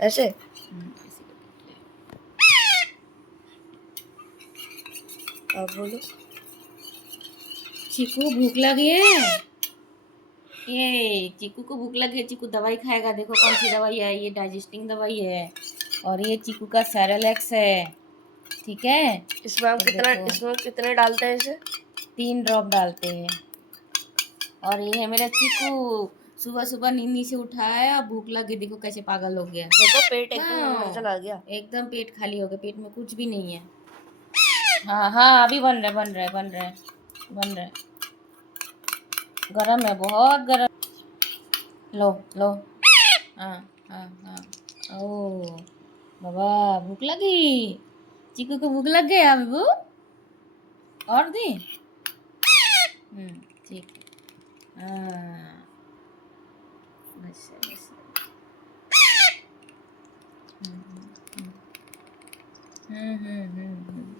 ऐसे ऐसे करके। अब बोलो। चीकू भूख लगी है। ये चीकू को भूख लगी है, चीकू दवाई खाएगा। देखो कौन सी दवाई है, ये डाइजेस्टिंग दवाई है। और ये चीकू का सेरेलैक्स है, ठीक है। तो देखो इसमें कितने डालते हैं इसे? 3 ड्रॉप डालते हैं। और ये है मेरा चीकू, सुबह सुबह नींद से उठाया, भूख लगी, देखो कैसे पागल हो गया। देखो पेट एकदम अंदर हाँ, चला गया। एकदम पेट खाली हो गया, पेट में कुछ भी नहीं है। हाँ हाँ, अभी बन रहा है, बन रहा है, बन रहा है, बन रहा है। गरम है, बहुत गरम। लो लो। हाँ हाँ हाँ। ओ बाबा, भूख लगी, चीकू को भूख लग गया बाबू। और दी। ठीक है। हाँ, बस है, बस है। हम्म हम्म हम्म हम्म हम्म हम्म, हम्म।